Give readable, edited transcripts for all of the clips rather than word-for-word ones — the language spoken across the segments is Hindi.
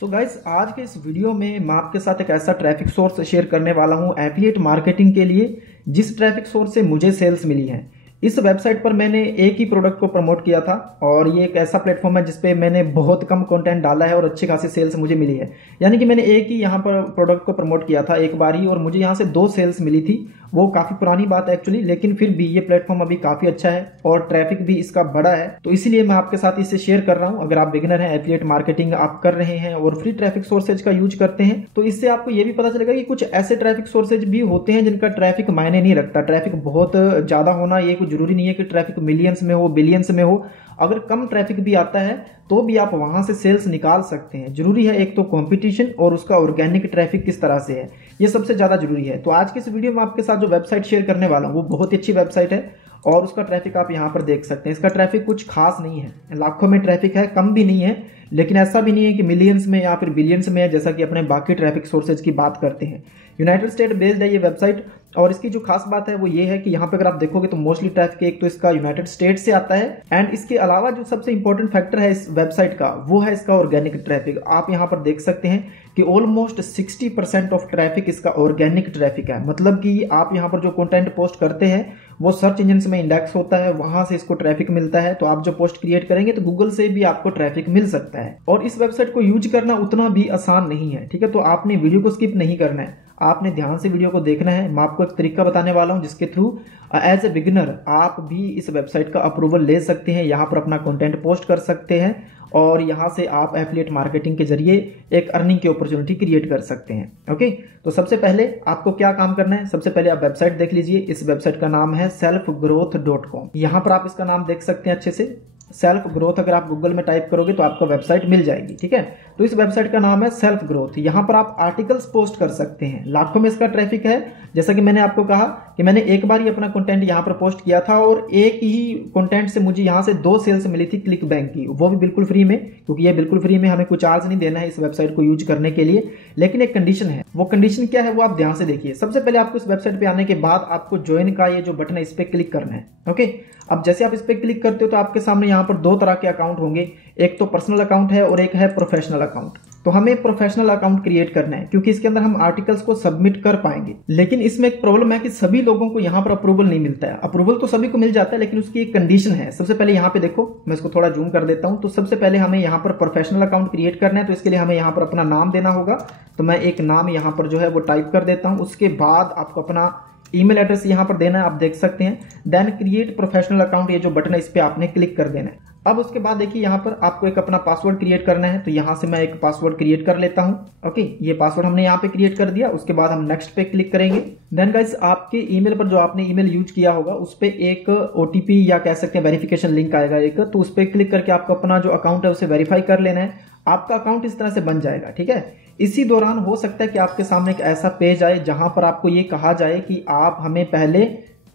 सो गाइस, आज के इस वीडियो में मैं आपके साथ एक ऐसा ट्रैफिक सोर्स शेयर करने वाला हूं एफिलिएट मार्केटिंग के लिए, जिस ट्रैफिक सोर्स से मुझे सेल्स मिली है। इस वेबसाइट पर मैंने एक ही प्रोडक्ट को प्रमोट किया था और ये एक ऐसा प्लेटफॉर्म है जिसपे मैंने बहुत कम कंटेंट डाला है और अच्छी खासी सेल्स मुझे मिली है। यानी कि मैंने एक ही यहाँ पर प्रोडक्ट को प्रमोट किया था एक बार ही और मुझे यहाँ से 2 सेल्स मिली थी। वो काफी पुरानी बात है एक्चुअली, लेकिन फिर भी ये प्लेटफॉर्म अभी काफी अच्छा है और ट्रैफिक भी इसका बड़ा है, तो इसीलिए मैं आपके साथ इसे शेयर कर रहा हूं। अगर आप बिगिनर हैं, एफिलिएट मार्केटिंग आप कर रहे हैं और फ्री ट्रैफिक सोर्सेज का यूज करते हैं, तो इससे आपको ये भी पता चलेगा कि कुछ ऐसे ट्रैफिक सोर्सेज भी होते हैं जिनका ट्रैफिक मायने नहीं रखता। ट्रैफिक बहुत ज्यादा होना ये कुछ जरूरी नहीं है कि ट्रैफिक मिलियंस में हो, बिलियंस में हो। अगर कम ट्रैफिक भी आता है तो भी आप वहां से सेल्स निकाल सकते हैं। जरूरी है एक तो कंपटीशन और उसका ऑर्गेनिक ट्रैफिक किस तरह से है, ये सबसे ज्यादा जरूरी है। तो आज के इस वीडियो में आपके साथ जो वेबसाइट शेयर करने वाला हूं वो बहुत ही अच्छी वेबसाइट है और उसका ट्रैफिक आप यहां पर देख सकते हैं। इसका ट्रैफिक कुछ खास नहीं है, लाखों में ट्रैफिक है, कम भी नहीं है, लेकिन ऐसा भी नहीं है कि मिलियंस में या फिर बिलियंस में है जैसा कि अपने बाकी ट्रैफिक सोर्सेज की बात करते हैं। यूनाइटेड स्टेट बेस्ड है ये वेबसाइट और इसकी जो खास बात है वो ये है कि यहाँ पे अगर आप देखोगे तो मोस्टली ट्रैफिक एक तो इसका यूनाइटेड स्टेट से आता है एंड इसके अलावा जो सबसे इंपॉर्टेंट फैक्टर है इस वेबसाइट का वो है इसका ऑर्गेनिक ट्रैफिक। आप यहाँ पर देख सकते हैं कि ऑलमोस्ट 60% ऑफ ट्रैफिक इसका ऑर्गेनिक ट्रैफिक है। मतलब कि आप यहाँ पर जो कंटेंट पोस्ट करते हैं वो सर्च इंजन में इंडेक्स होता है, वहां से इसको ट्रैफिक मिलता है। तो आप जो पोस्ट क्रिएट करेंगे तो गूगल से भी आपको ट्रैफिक मिल सकता है और इस वेबसाइट को यूज करना उतना भी आसान नहीं है। ठीक है, तो आपने वीडियो को स्किप नहीं करना है, आपने ध्यान से वीडियो को देखना है। मैं आपको एक तरीका बताने वाला हूं जिसके थ्रू एज ए बिगिनर आप भी इस वेबसाइट का अप्रूवल ले सकते हैं, यहाँ पर अपना कंटेंट पोस्ट कर सकते हैं और यहाँ से आप एफिलिएट मार्केटिंग के जरिए एक अर्निंग की अपॉर्चुनिटी क्रिएट कर सकते हैं। ओके, तो सबसे पहले आपको क्या काम करना है, सबसे पहले आप वेबसाइट देख लीजिए। इस वेबसाइट का नाम है selfgrowth.com। यहाँ पर आप इसका नाम देख सकते हैं अच्छे से, सेल्फ ग्रोथ। अगर आप गूगल में टाइप करोगे तो आपको वेबसाइट मिल जाएगी। ठीक है, तो इस वेबसाइट का नाम है सेल्फ ग्रोथ। यहाँ पर आप आर्टिकल्स पोस्ट कर सकते हैं, लाखों में इसका ट्रैफिक है। जैसा कि मैंने आपको कहा कि मैंने एक बार ही अपना कंटेंट यहाँ पर पोस्ट किया था और एक ही कंटेंट से मुझे यहाँ से 2 सेल्स मिली थी क्लिक बैंक की, वो भी बिल्कुल फ्री में, क्योंकि ये बिल्कुल फ्री में, हमें कुछ चार्ज नहीं देना है इस वेबसाइट को यूज करने के लिए। लेकिन एक कंडीशन है, वो कंडीशन क्या है वो आप ध्यान से देखिए। सबसे पहले आपको इस वेबसाइट पे आने के बाद आपको ज्वाइन का ये जो बटन है इस पे क्लिक करना है। ओके, अब जैसे आप इस पे क्लिक करते हो तो आपके सामने यहाँ पर 2 तरह के अकाउंट होंगे, एक तो पर्सनल अकाउंट है और एक है प्रोफेशनल अकाउंट। तो हमें प्रोफेशनल अकाउंट क्रिएट करना है क्योंकि इसके अंदर हम आर्टिकल्स को सबमिट कर पाएंगे। लेकिन इसमें एक प्रॉब्लम है कि सभी लोगों को यहाँ पर अप्रूवल नहीं मिलता है। अप्रूवल तो सभी को मिल जाता है लेकिन उसकी एक कंडीशन है। सबसे पहले यहाँ पे देखो, मैं इसको थोड़ा जूम कर देता हूँ। तो सबसे पहले हमें यहाँ पर प्रोफेशनल अकाउंट क्रिएट करना है, तो इसके लिए हमें यहाँ पर अपना नाम देना होगा। तो मैं एक नाम यहाँ पर जो है वो टाइप कर देता हूँ। उसके बाद आपको अपना ईमेल एड्रेस यहाँ पर देना है, आप देख सकते हैं। देन क्रिएट प्रोफेशनल अकाउंट, ये जो बटन है इस पे आपने क्लिक कर देना है। अब उसके बाद देखिए यहाँ पर आपको एक अपना पासवर्ड क्रिएट करना है, तो यहाँ से मैं एक पासवर्ड क्रिएट कर लेता हूँ। ओके, ये पासवर्ड हमने यहाँ पे क्रिएट कर दिया। उसके बाद हम नेक्स्ट पे क्लिक करेंगे। देन गाइस, आपके ईमेल पर जो आपने ईमेल यूज किया होगा उस पे एक ओटीपी या कह सकते हैं वेरिफिकेशन लिंक आएगा एक, तो उस पर क्लिक करके आपको अपना जो अकाउंट है उसे वेरीफाई कर लेना है। आपका अकाउंट इस तरह से बन जाएगा। ठीक है, इसी दौरान हो सकता है कि आपके सामने एक ऐसा पेज आए जहां पर आपको ये कहा जाए कि आप हमें पहले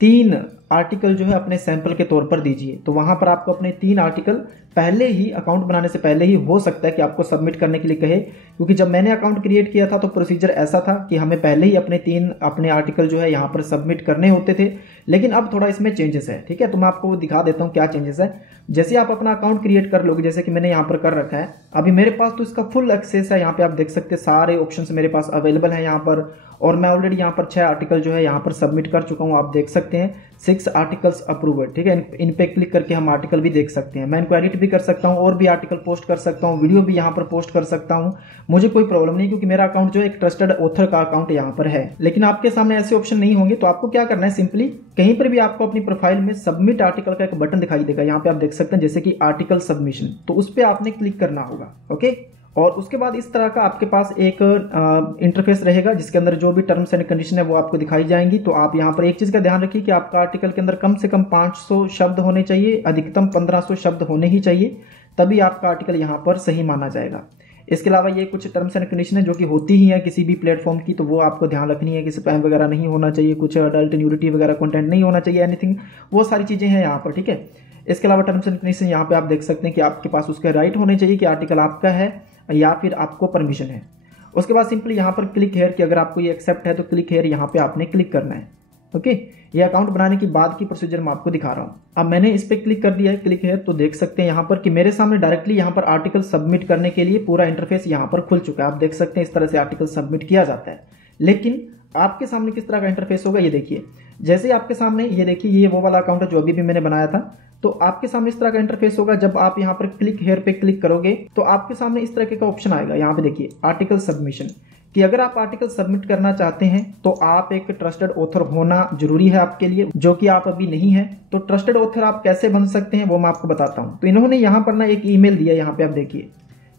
3 आर्टिकल जो है अपने सैंपल के तौर पर दीजिए। तो वहां पर आपको अपने 3 आर्टिकल पहले ही, अकाउंट बनाने से पहले ही हो सकता है कि आपको सबमिट करने के लिए कहे, क्योंकि जब मैंने अकाउंट क्रिएट किया था तो प्रोसीजर ऐसा था कि हमें पहले ही अपने 3 आर्टिकल जो है यहाँ पर सबमिट करने होते थे। लेकिन अब थोड़ा इसमें चेंजेस है। ठीक है, तो मैं आपको दिखा देता हूँ क्या चेंजेस है। जैसे आप अपना अकाउंट क्रिएट कर लोगे, जैसे कि मैंने यहाँ पर कर रखा है, अभी मेरे पास तो इसका फुल एक्सेस है। यहाँ पे आप देख सकते हैं सारे ऑप्शंस मेरे पास अवेलेबल है यहाँ पर, और मैं ऑलरेडी यहाँ पर 6 आर्टिकल जो है यहाँ पर सबमिट कर चुका हूँ। आप देख सकते हैं 6 आर्टिकल्स अप्रूव्ड। ठीक है, इन पे क्लिक करके हम आर्टिकल भी देख सकते हैं। मैं इनको एडिट भी कर सकता हूँ और भी आर्टिकल पोस्ट कर सकता हूँ, वीडियो भी यहाँ पर पोस्ट कर सकता हूँ। मुझे कोई प्रॉब्लम नहीं, क्योंकि मेरा अकाउंट जो है एक ट्रस्टेड ऑथर का अकाउंट यहाँ पर है। लेकिन आपके सामने ऐसे ऑप्शन नहीं होंगे, तो आपको क्या करना है, सिंपली कहीं पर भी आपको अपनी प्रोफाइल में सबमिट आर्टिकल का एक बटन दिखाई देगा। यहाँ पे आप देख सकते हैं जैसे कि आर्टिकल सबमिशन, तो उस पर आपने क्लिक करना होगा। ओके, और उसके बाद इस तरह का आपके पास एक इंटरफेस रहेगा जिसके अंदर जो भी टर्म्स एंड कंडीशन है वो आपको दिखाई जाएंगी। तो आप यहाँ पर एक चीज का ध्यान रखिए कि आपका आर्टिकल के अंदर कम से कम 500 शब्द होने चाहिए, अधिकतम 1500 शब्द होने ही चाहिए, तभी आपका आर्टिकल यहाँ पर सही माना जाएगा। इसके अलावा ये कुछ टर्म्स एंड कंडीशन है जो कि होती ही है किसी भी प्लेटफॉर्म की, तो वो आपको ध्यान रखनी है कि स्पैम वगैरह नहीं होना चाहिए, कुछ अडल्ट न्यूडिटी वगैरह कंटेंट नहीं होना चाहिए, एनीथिंग, वो सारी चीजें हैं यहाँ पर। ठीक है, इसके अलावा टर्म्स एंड कंडीशन यहाँ पे आप देख सकते हैं कि आपके पास उसका राइट होने चाहिए कि आर्टिकल आपका है या फिर आपको परमिशन है। उसके बाद सिंपली यहाँ पर क्लिक हेयर कि अगर आपको ये एक्सेप्ट है तो क्लिक हेयर यहाँ पे आपने क्लिक करना है। ओके, ये अकाउंट बनाने की बाद की प्रोसीजर मैं आपको दिखा रहा हूँ। अब मैंने इस पर क्लिक कर दिया है, क्लिक है तो देख सकते हैं यहाँ पर कि मेरे सामने डायरेक्टली यहाँ पर आर्टिकल सबमिट करने के लिए पूरा इंटरफेस यहाँ पर खुल चुका है। आप देख सकते हैं इस तरह से आर्टिकल सबमिट किया जाता है। लेकिन आपके सामने किस तरह का इंटरफेस होगा ये देखिए। जैसे ही आपके सामने ये देखिए, ये वो वाला अकाउंट है जो अभी भी मैंने बनाया था। तो आपके सामने इस तरह का इंटरफेस होगा। जब आप यहाँ पर क्लिक हेयर पे क्लिक करोगे तो आपके सामने इस तरह का ऑप्शन आएगा। यहाँ पे देखिए आर्टिकल सबमिशन, कि अगर आप आर्टिकल सबमिट करना चाहते हैं तो आप एक ट्रस्टेड ऑथर होना जरूरी है आपके लिए, जो कि आप अभी नहीं है। तो ट्रस्टेड ऑथर आप कैसे बन सकते हैं वो मैं आपको बताता हूं। तो इन्होंने यहाँ पर ना एक ईमेल दिया, यहाँ पे आप देखिए।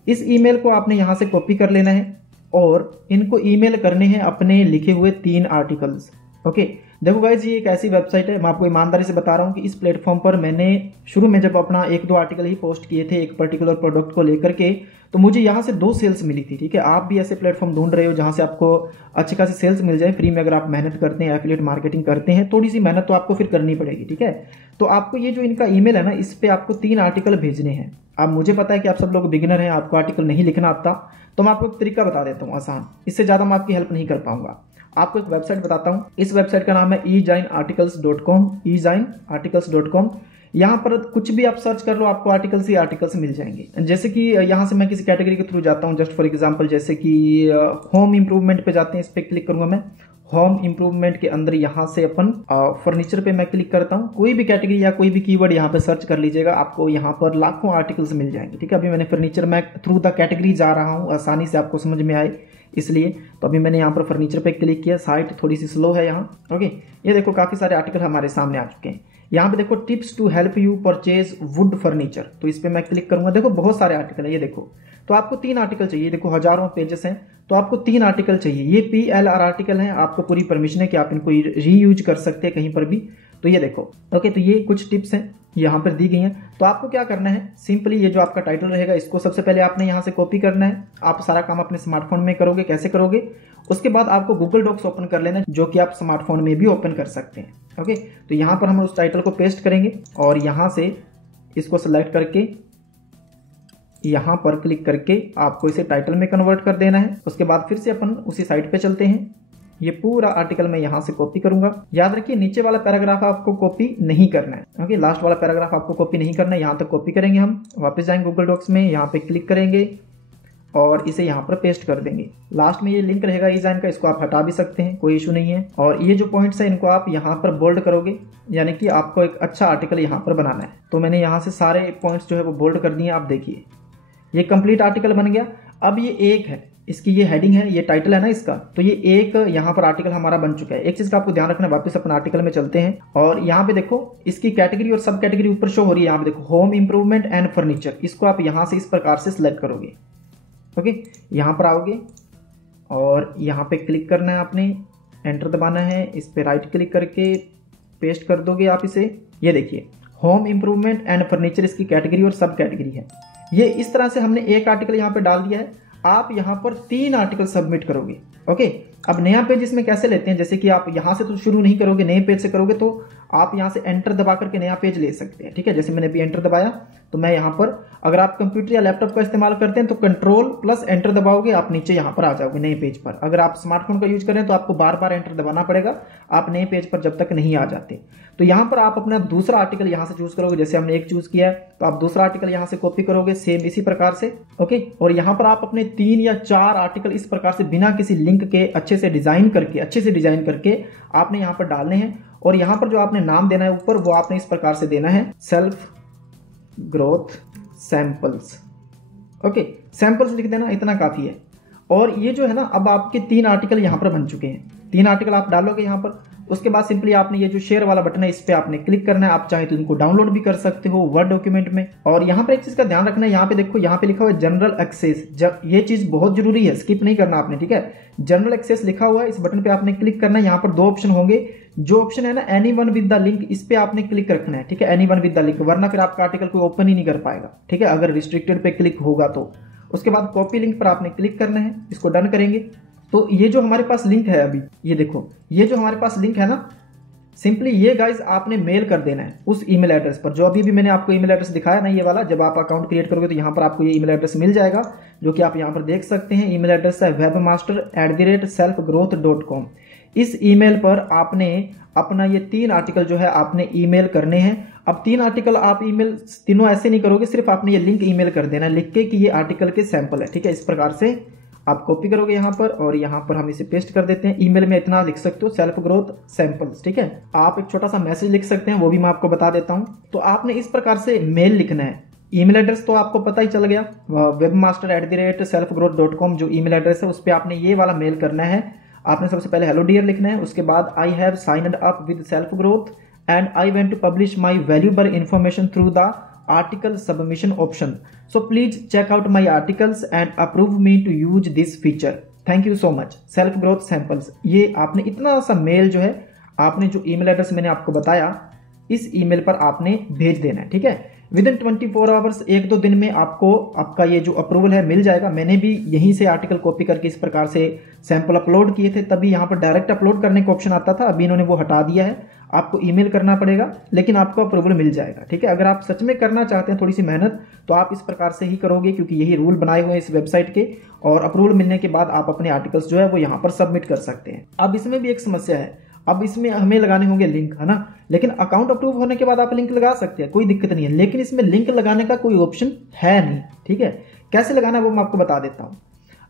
इस ईमेल को आपने यहाँ से कॉपी कर लेना है और इनको ईमेल करने हैं अपने लिखे हुए 3 आर्टिकल्स। ओके, देखो गाइज, ये एक ऐसी वेबसाइट है, मैं आपको ईमानदारी से बता रहा हूँ कि इस प्लेटफॉर्म पर मैंने शुरू में जब अपना 1-2 आर्टिकल ही पोस्ट किए थे एक पर्टिकुलर प्रोडक्ट को लेकर के, तो मुझे यहाँ से 2 सेल्स मिली थी। ठीक है, आप भी ऐसे प्लेटफॉर्म ढूंढ रहे हो जहाँ से आपको अच्छी खासी सेल्स मिल जाए फ्री में, अगर आप मेहनत करते हैं, एफिलिएट मार्केटिंग करते हैं। थोड़ी सी मेहनत तो आपको फिर करनी पड़ेगी। ठीक है, तो आपको ये जो इनका ईमेल है ना, इस पे आपको 3 आर्टिकल भेजने हैं। अब मुझे पता है कि आप सब लोग बिगिनर हैं, आपको आर्टिकल नहीं लिखना आता, तो मैं आपको एक तरीका बता देता हूँ आसान। इससे ज़्यादा मैं आपकी हेल्प नहीं कर पाऊंगा। आपको एक वेबसाइट बताता हूँ। इस वेबसाइट का नाम है ejainarticles.com, ejainarticles.com। यहाँ पर कुछ भी आप सर्च कर लो, आपको आर्टिकल्स ही आर्टिकल्स मिल जाएंगे। जैसे कि यहाँ से मैं किसी कैटेगरी के थ्रू जाता हूँ, जस्ट फॉर एग्जांपल, जैसे कि होम इंप्रूवमेंट पे जाते हैं, इस पे क्लिक करूंगा मैं। होम इंप्रूवमेंट के अंदर यहाँ से अपन फर्नीचर पे मैं क्लिक करता हूँ। कोई भी कैटेगरी या कोई भी कीवर्ड यहाँ पे सर्च कर लीजिएगा, आपको यहाँ पर लाखों आर्टिकल्स मिल जाएंगे। ठीक है, अभी मैंने फर्नीचर में थ्रू द कैटेगरी जा रहा हूँ, आसानी से आपको समझ में आए इसलिए। तो अभी मैंने यहाँ पर फर्नीचर पे क्लिक किया, साइट थोड़ी सी स्लो है यहाँ। ओके, ये देखो काफी सारे आर्टिकल हमारे सामने आ चुके हैं। यहाँ पे देखो tips to help you purchase wood furniture, तो इस पे मैं क्लिक करूंगा। देखो बहुत सारे आर्टिकल है, ये देखो। तो आपको 3 आर्टिकल चाहिए, देखो हजारों पेजेस हैं, तो आपको 3 आर्टिकल चाहिए। ये PLR आर्टिकल हैं, आपको पूरी परमिशन है कि आप इनको रीयूज कर सकते हैं कहीं पर भी। तो ये देखो, ओके, तो ये कुछ टिप्स हैं यहाँ पर दी गई हैं। तो आपको क्या करना है, सिंपली ये जो आपका टाइटल रहेगा इसको सबसे पहले आपने यहाँ से कॉपी करना है। आप सारा काम अपने स्मार्टफोन में करोगे, कैसे करोगे? उसके बाद आपको गूगल डॉक्स ओपन कर लेना है, जो कि आप स्मार्टफोन में भी ओपन कर सकते हैं। ओके, तो यहाँ पर हम उस टाइटल को पेस्ट करेंगे और यहाँ से इसको सेलेक्ट करके यहाँ पर क्लिक करके आपको इसे टाइटल में कन्वर्ट कर देना है। उसके बाद फिर से अपन उसी साइट पे चलते हैं। ये पूरा आर्टिकल मैं यहाँ से कॉपी करूंगा। याद रखिए नीचे वाला पैराग्राफ आपको कॉपी नहीं करना है। ओके, लास्ट वाला पैराग्राफ आपको कॉपी नहीं करना है, यहाँ तक कॉपी करेंगे हम। वापस जाएंगे गूगल डॉक्स में, यहाँ पे क्लिक करेंगे और इसे यहाँ पर पेस्ट कर देंगे। लास्ट में ये लिंक रहेगा ईजाइन का, इसको आप हटा भी सकते हैं, कोई इशू नहीं है। और ये जो पॉइंट्स है इनको आप यहाँ पर बोल्ड करोगे, यानी कि आपको एक अच्छा आर्टिकल यहाँ पर बनाना है। तो मैंने यहाँ से सारे पॉइंट्स जो है वो बोल्ड कर दिए। आप देखिए ये कंप्लीट आर्टिकल बन गया। अब ये एक है, इसकी ये हेडिंग है, ये टाइटल है ना इसका, तो ये एक यहाँ पर आर्टिकल हमारा बन चुका है। एक चीज का आपको ध्यान रखना है, वापस अपन आर्टिकल में चलते हैं और यहाँ पे देखो इसकी कैटेगरी और सब कैटेगरी ऊपर शो हो रही है। यहाँ पे देखो होम इंप्रूवमेंट एंड फर्नीचर, इसको आप यहाँ से इस प्रकार से सिलेक्ट करोगे। ओके, यहाँ पर आओगे और यहाँ पे क्लिक करना है, आपने एंटर दबाना है, इस पे राइट क्लिक करके पेस्ट कर दोगे आप इसे। ये देखिए होम इंप्रूवमेंट एंड फर्नीचर इसकी कैटेगरी और सब कैटेगरी है। ये इस तरह से हमने एक आर्टिकल यहाँ पे डाल दिया है। आप यहाँ पर 3 आर्टिकल सबमिट करोगे। ओके, अब नया पेज इसमें कैसे लेते हैं, जैसे कि आप यहाँ से तो शुरू नहीं करोगे, नए पेज से करोगे, तो आप यहाँ से एंटर दबा करके नया पेज ले सकते हैं। ठीक है, जैसे मैंने अभी एंटर दबाया, तो मैं यहाँ पर, अगर आप कंप्यूटर या लैपटॉप का इस्तेमाल करते हैं तो कंट्रोल+ एंटर दबाओगे, आप नीचे यहाँ पर आ जाओगे नए पेज पर। अगर आप स्मार्टफोन का यूज करें तो आपको बार बार एंटर दबाना पड़ेगा, आप नए पेज पर जब तक नहीं आ जाते। तो यहाँ पर आप अपना दूसरा आर्टिकल यहाँ से चूज करोगे। जैसे हमने एक चूज किया है तो आप दूसरा आर्टिकल यहाँ से कॉपी करोगे, सेम इसी प्रकार से। ओके, और यहाँ पर आप अपने 3 या 4 आर्टिकल इस प्रकार से बिना किसी लिंक के अच्छे से डिजाइन करके आपने यहाँ पर डालने हैं। और यहाँ पर जो आपने नाम देना है ऊपर, वो आपने इस प्रकार से देना है, self growth samples. Okay, samples लिख देना, इतना काफी है। और ये जो है ना, अब आपके 3 आर्टिकल यहाँ पर बन चुके हैं। 3 आर्टिकल आप डालोगे यहाँ पर। उसके बाद सिंपली आपने ये जो शेयर वाला बटन है इस पे आपने क्लिक करना है। आप चाहे तो इनको डाउनलोड भी कर सकते हो वर्ड डॉक्यूमेंट में। और यहाँ पर एक चीज का ध्यान रखना है, यहाँ पे देखो, यहाँ पे लिखा हुआ है जनरल एक्सेस। जब ये चीज बहुत जरूरी है, स्किप नहीं करना आपने। ठीक है, जनरल एक्सेस लिखा हुआ है, इस बटन पे आपने क्लिक करना है। यहाँ पर 2 ऑप्शन होंगे। जो ऑप्शन है ना एनीवन विद द लिंक, इस पे आपने क्लिक रखना है। ठीक है, एनीवन विद द लिंक, वरना फिर आपका आर्टिकल कोई ओपन ही नहीं कर पाएगा। ठीक है, अगर रिस्ट्रिक्टेड पे क्लिक होगा तो। उसके बाद कॉपी लिंक पर आपने क्लिक करना है, इसको डन करेंगे। तो ये जो हमारे पास लिंक है, अभी ये देखो, ये जो हमारे पास लिंक है ना, सिंपली ये गाइज आपने मेल कर देना है उस ईमेल एड्रेस पर, जो अभी भी मैंने आपको ईमेल एड्रेस दिखाया ना, ये वाला। जब आप अकाउंट क्रिएट करोगे तो यहाँ पर आपको ये ईमेल एड्रेस मिल जाएगा, जो कि आप यहाँ पर देख सकते हैं। ईमेल एड्रेस है webmaster@selfgrowth.com। इस ईमेल पर आपने अपना ये 3 आर्टिकल जो है आपने ईमेल करने हैं। अब 3 आर्टिकल आप ईमेल तीनों ऐसे नहीं करोगे, सिर्फ आपने ये लिंक ईमेल कर देना लिख के कि ये आर्टिकल के सैंपल है, ठीक है। इस प्रकार से आप कॉपी करोगे यहाँ पर और यहाँ पर हम इसे पेस्ट कर देते हैं। ईमेल में इतना लिख सकते हो, सेल्फ ग्रोथ सैंपल्स, ठीक है। आप एक छोटा सा मैसेज लिख सकते हैं, वो भी मैं आपको बता देता हूँ। तो आपने इस प्रकार से मेल लिखना है। ईमेल एड्रेस तो आपको पता ही चल गया, webmaster@selfgrowth.com जो ईमेल एड्रेस है उस पर आपने ये वाला मेल करना है। आपने सबसे पहले हेलो डियर लिखना है, उसके बाद I have signed up with self growth and I want to publish my valuable information through the article submission option, so please check out my articles and approve me to use this feature, thank you so much, self growth samples. ये आपने इतना सा मेल जो है आपने जो ईमेल एड्रेस मैंने आपको बताया इस ईमेल पर आपने भेज देना है, ठीक है। विद इन 24 आवर्स, 1-2 दिन में आपको आपका ये जो अप्रूवल है मिल जाएगा। मैंने भी यहीं से आर्टिकल कॉपी करके इस प्रकार से सैंपल अपलोड किए थे, तभी यहाँ पर डायरेक्ट अपलोड करने का ऑप्शन आता था, अभी इन्होंने वो हटा दिया है। आपको ईमेल करना पड़ेगा लेकिन आपको अप्रूवल मिल जाएगा, ठीक है। अगर आप सच में करना चाहते हैं थोड़ी सी मेहनत तो आप इस प्रकार से ही करोगे, क्योंकि यही रूल बनाए हुए हैं इस वेबसाइट के। और अप्रूवल मिलने के बाद आप अपने आर्टिकल्स जो है वो यहाँ पर सबमिट कर सकते हैं। अब इसमें भी एक समस्या है, अब इसमें हमें लगाने होंगे लिंक, है ना। लेकिन अकाउंट अप्रूव होने के बाद आप लिंक लगा सकते हैं, कोई दिक्कत नहीं है, लेकिन इसमें लिंक लगाने का कोई ऑप्शन है नहीं, ठीक है। कैसे लगाना है वो मैं आपको बता देता हूं।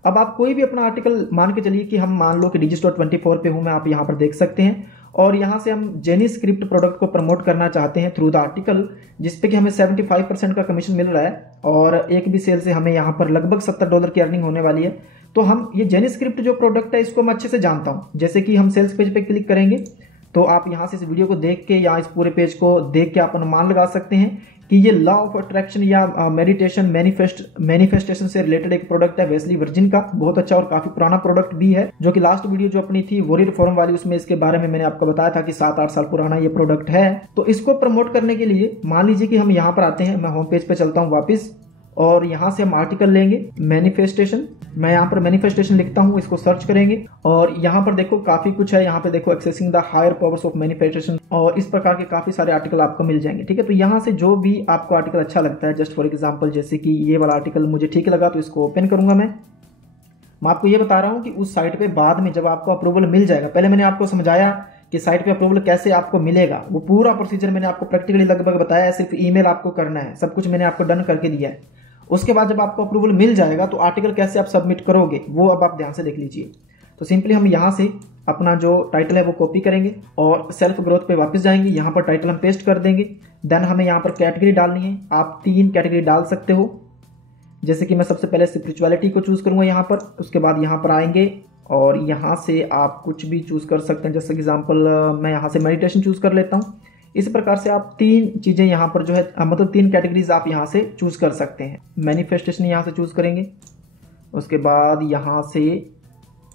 अब आप कोई भी अपना आर्टिकल मान के चलिए कि हम मान लो कि Digistore24 पे हूं मैं, आप यहां पर देख सकते हैं। और यहां से हम जेनीस्क्रिप्ट प्रोडक्ट को प्रमोट करना चाहते हैं थ्रू द आर्टिकल, जिसपे कि हमें 75% का कमीशन मिल रहा है और एक भी सेल से हमें यहाँ पर लगभग $70 की अर्निंग होने वाली है। तो हम ये जेनीस्क्रिप्ट जो प्रोडक्ट है इसको मैं अच्छे से जानता हूँ। जैसे कि हम सेल्स पेज पे क्लिक करेंगे तो आप यहाँ से इस वीडियो को देख के या इस पूरे पेज को देख के आप अनुमान लगा सकते हैं कि ये लॉ ऑफ अट्रैक्शन या मेडिटेशन मैनिफेस्टेशन से रिलेटेड एक प्रोडक्ट है वेस्ली वर्जिन का। बहुत अच्छा और काफी पुराना प्रोडक्ट भी है, जो कि लास्ट वीडियो जो अपनी थी वॉरियर फोरम वाली उसमें इसके बारे में मैंने आपको बताया था कि 7-8 साल पुराना ये प्रोडक्ट है। तो इसको प्रमोट करने के लिए मान लीजिए कि हम यहाँ पर आते हैं, मैं होम पेज पे चलता हूँ वापिस और यहाँ से हम आर्टिकल लेंगे मैनिफेस्टेशन। मैं यहाँ पर मैनिफेस्टेशन लिखता हूँ, इसको सर्च करेंगे और यहाँ पर देखो काफी कुछ है। यहाँ पे देखो accessing the higher powers of manifestation और इस प्रकार के काफी सारे आर्टिकल आपको मिल जाएंगे, ठीक है। तो यहाँ से जो भी आपको आर्टिकल अच्छा लगता है, जस्ट फॉर एग्जाम्पल जैसे कि ये वाला आर्टिकल मुझे ठीक लगा तो इसको ओपन करूंगा। मैं आपको ये बता रहा हूँ कि उस साइट पे बाद में जब आपको अप्रूवल मिल जाएगा, पहले मैंने आपको समझाया कि साइट पे अप्रूवल कैसे आपको मिलेगा, वो पूरा प्रोसीजर मैंने आपको प्रैक्टिकली लगभग बताया है। सिर्फ ईमेल आपको करना है, सब कुछ मैंने आपको डन करके दिया है। उसके बाद जब आपको अप्रूवल मिल जाएगा तो आर्टिकल कैसे आप सबमिट करोगे वो अब आप ध्यान से देख लीजिए। तो सिंपली हम यहाँ से अपना जो टाइटल है वो कॉपी करेंगे और सेल्फ ग्रोथ पे वापस जाएंगे। यहाँ पर टाइटल हम पेस्ट कर देंगे। देन हमें यहाँ पर कैटेगरी डालनी है, आप 3 कैटेगरी डाल सकते हो। जैसे कि मैं सबसे पहले स्पिरिचुअलिटी को चूज करूंगा यहाँ पर, उसके बाद यहाँ पर आएंगे और यहाँ से आप कुछ भी चूज कर सकते हैं। जैसे एग्जाम्पल मैं यहाँ से मेडिटेशन चूज कर लेता हूँ। इस प्रकार से आप 3 चीजें यहाँ पर जो है मतलब 3 कैटेगरीज आप यहाँ से चूज कर सकते हैं। मैनिफेस्टेशन यहाँ से चूज करेंगे, उसके बाद यहाँ से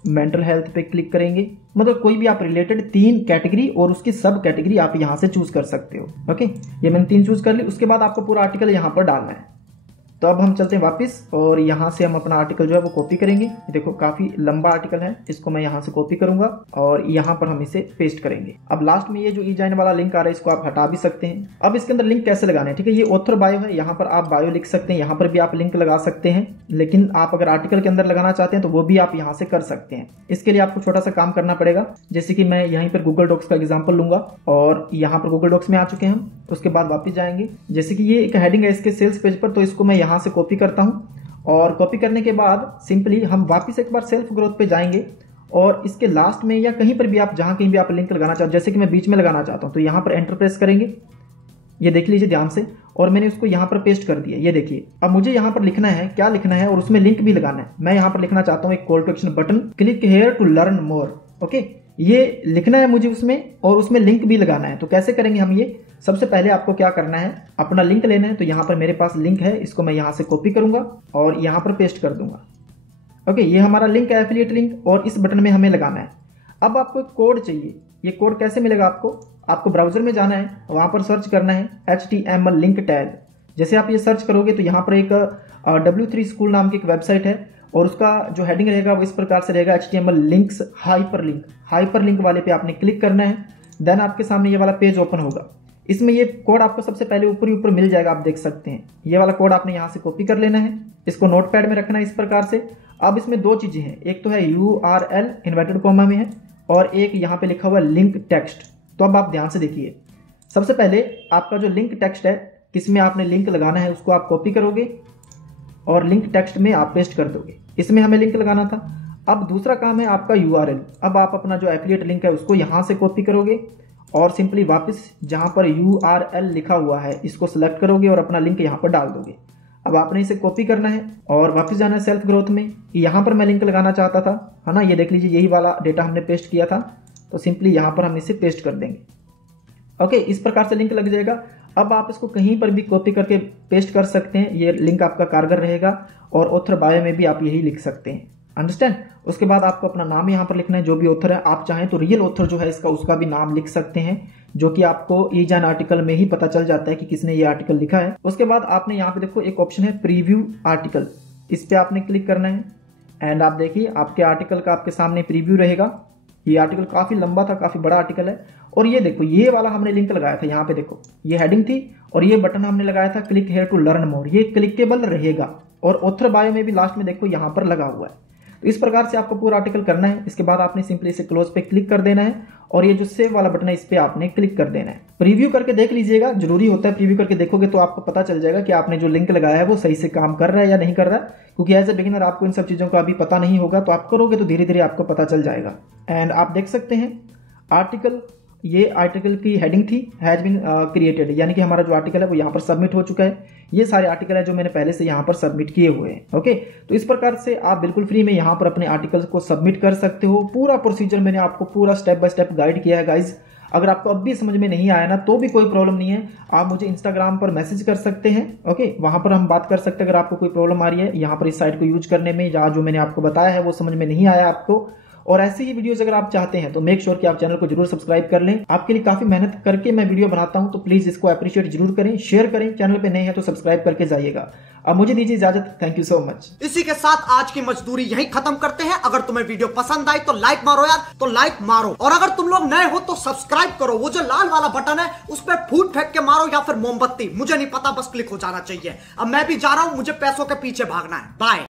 मेंटल हेल्थ पे क्लिक करेंगे। मतलब कोई भी आप रिलेटेड 3 कैटेगरी और उसकी सब कैटेगरी आप यहाँ से चूज कर सकते हो। ओके, ये मैंने 3 चूज कर ली। उसके बाद आपको पूरा आर्टिकल यहाँ पर डालना है। तो अब हम चलते हैं वापस और यहाँ से हम अपना आर्टिकल जो है वो कॉपी करेंगे। देखो काफी लंबा आर्टिकल है, इसको मैं यहाँ से कॉपी करूंगा और यहाँ पर हम इसे पेस्ट करेंगे। अब लास्ट में ये जो ई-जॉइन वाला लिंक आ रहा है इसको आप हटा भी सकते हैं। अब इसके अंदर लिंक कैसे लगाना है, ठीक है। ये ऑथर बायो है, यहाँ पर आप बायो लिख सकते हैं, यहाँ पर भी आप लिंक लगा सकते हैं। लेकिन आप अगर आर्टिकल के अंदर लगाना चाहते हैं तो वो भी आप यहाँ से कर सकते हैं। इसके लिए आपको छोटा सा काम करना पड़ेगा। जैसे कि मैं यहीं पर गूगल डॉक्स का एग्जाम्पल लूंगा और यहाँ पर गूगल डॉक्स में आ चुके हैं हम। उसके बाद वापिस जाएंगे। जैसे कि ये एक हेडिंग है इसके सेल्स पेज पर, तो इसको मैं यहाँ से कॉपी करता हूँ और कॉपी करने के बाद सिंपली हम वापस एक बार सेल्फ ग्रोथ पे जाएंगे और इसके लास्ट में या कहीं पर भी आप जहां कहीं भी आप लिंक लगाना चाहते हो, जैसे कि मैं बीच में लगाना चाहता हूं तो यहां पर एंटर प्रेस करेंगे। ये देख लीजिए ध्यान से, और मैंने उसको यहां पर पेस्ट कर दिया। ये देखिए, अब मुझे यहां पर लिखना है, क्या लिखना है और उसमें लिंक भी लगाना है। मैं यहां पर लिखना चाहता हूं एक call to action button, click here to learn more. Okay, ये लिखना है मुझे उसमें और उसमें लिंक भी लगाना है। तो कैसे करेंगे हम ये, सबसे पहले आपको क्या करना है, अपना लिंक लेना है। तो यहाँ पर मेरे पास लिंक है, इसको मैं यहाँ से कॉपी करूंगा और यहाँ पर पेस्ट कर दूंगा। ओके, ये हमारा लिंक है, एफिलिएट लिंक, और इस बटन में हमें लगाना है। अब आपको एक कोड चाहिए। ये कोड कैसे मिलेगा आपको ब्राउजर में जाना है, वहां पर सर्च करना है HTML लिंक टैग। जैसे आप ये सर्च करोगे तो यहाँ पर एक W3 स्कूल नाम की एक वेबसाइट है और उसका जो हेडिंग रहेगा वो इस प्रकार से रहेगा, HTML लिंक्स हाइपर लिंक वाले पे आपने क्लिक करना है। देन आपके सामने ये वाला पेज ओपन होगा। इसमें ये कोड आपको सबसे पहले ऊपर मिल जाएगा, आप देख सकते हैं। ये वाला कोड आपने यहाँ से कॉपी कर लेना है, इसको नोटपैड में रखना है इस प्रकार से। अब इसमें 2 चीजें हैं, एक तो है URL इन्वर्टेड कॉमा में है और एक यहाँ पे लिखा हुआ लिंक टेक्स्ट। तो अब आप ध्यान से देखिए, सबसे पहले आपका जो लिंक टेक्स्ट है, किसमें आपने लिंक लगाना है उसको आप कॉपी करोगे और लिंक टेक्स्ट में आप पेस्ट कर दोगे। इसमें हमें लिंक लगाना था। अब दूसरा काम है आपका URL। अब आप अपना जो एफिलिएट लिंक है उसको यहाँ से कॉपी करोगे और सिंपली वापस जहाँ पर URL लिखा हुआ है इसको सिलेक्ट करोगे और अपना लिंक यहाँ पर डाल दोगे। अब आपने इसे कॉपी करना है और वापस जाना है सेल्फ ग्रोथ में। यहाँ पर मैं लिंक लगाना चाहता था, है ना, ये देख लीजिए यही वाला डेटा हमने पेस्ट किया था। तो सिंपली यहाँ पर हम इसे पेस्ट कर देंगे। ओके, इस प्रकार से लिंक लग जाएगा। अब आप इसको कहीं पर भी कॉपी करके पेस्ट कर सकते हैं, ये लिंक आपका कारगर रहेगा। और ऑथर बायो में भी आप यही लिख सकते हैं, अंडरस्टैंड। उसके बाद आपको अपना नाम यहाँ पर लिखना है, जो भी ऑथर है। आप चाहें तो रियल ऑथर जो है इसका उसका भी नाम लिख सकते हैं, जो कि आपको ईजान आर्टिकल में ही पता चल जाता है कि किसने ये आर्टिकल लिखा है। उसके बाद आपने यहाँ पे देखो एक ऑप्शन है प्रीव्यू आर्टिकल, इस पे आपने क्लिक करना है। एंड आप देखिए आपके आर्टिकल का आपके सामने प्रीव्यू रहेगा। ये आर्टिकल काफी लंबा था, काफी बड़ा आर्टिकल है। और ये देखो ये वाला हमने लिंक लगाया था, यहाँ पे देखो ये हेडिंग थी और ये बटन हमने लगाया था click here to learn more. ये क्लिकेबल रहेगा और ऑथर बायो में भी लास्ट में देखो यहाँ पर लगा हुआ है। तो इस प्रकार से आपको पूरा आर्टिकल करना है। इसके बाद आपने सिंपली इसे क्लोज पे क्लिक कर देना है और ये जो सेव वाला बटन है इस पे आपने क्लिक कर देना है। प्रीव्यू करके देख लीजिएगा, जरूरी होता है। प्रीव्यू करके देखोगे तो आपको पता चल जाएगा कि आपने जो लिंक लगाया है वो सही से काम कर रहा है या नहीं कर रहा है। क्योंकि एज ए बिगिनर आपको इन सब चीजों का अभी पता नहीं होगा, तो आप करोगे तो धीरे धीरे आपको पता चल जाएगा। एंड आप देख सकते हैं आर्टिकल, ये आर्टिकल की हेडिंग थी हैज बीन क्रिएटेड, यानी कि हमारा जो आर्टिकल है वो यहाँ पर सबमिट हो चुका है। ये सारे आर्टिकल है जो मैंने पहले से यहाँ पर सबमिट किए हुए हैं। ओके, तो इस प्रकार से आप बिल्कुल फ्री में यहाँ पर अपने आर्टिकल्स को सबमिट कर सकते हो। पूरा प्रोसीजर मैंने आपको पूरा स्टेप बाय स्टेप गाइड किया है गाइज। अगर आपको अब भी समझ में नहीं आया ना तो भी कोई प्रॉब्लम नहीं है, आप मुझे इंस्टाग्राम पर मैसेज कर सकते हैं। ओके, वहां पर हम बात कर सकते हैं अगर आपको कोई प्रॉब्लम आ रही है यहाँ पर इस साइट को यूज करने में, या जो मैंने आपको बताया है वो समझ में नहीं आया आपको। और ऐसे ही वीडियोस अगर आप चाहते हैं तो मेक श्योर कि आप चैनल को जरूर सब्सक्राइब कर लें। आपके लिए काफी मेहनत करके मैं वीडियो बनाता हूं, तो प्लीज इसको अप्रिशिएट जरूर करें, शेयर करें। चैनल पे नए हैं तो सब्सक्राइब करके जाइएगा। अब मुझे दीजिए इजाजत, थैंक यू सो मच। इसी के साथ आज की मजदूरी यहीं खत्म करते हैं। अगर तुम्हें वीडियो पसंद आई तो लाइक मारो यार, तो लाइक मारो। और अगर तुम लोग नए हो तो सब्सक्राइब करो। वो जो लाल वाला बटन है उस पर फूट फेंक के मारो या फिर मोमबत्ती, मुझे नहीं पता, बस क्लिक हो जाना चाहिए। अब मैं भी जा रहा हूं, मुझे पैसों के पीछे भागना है। बाय।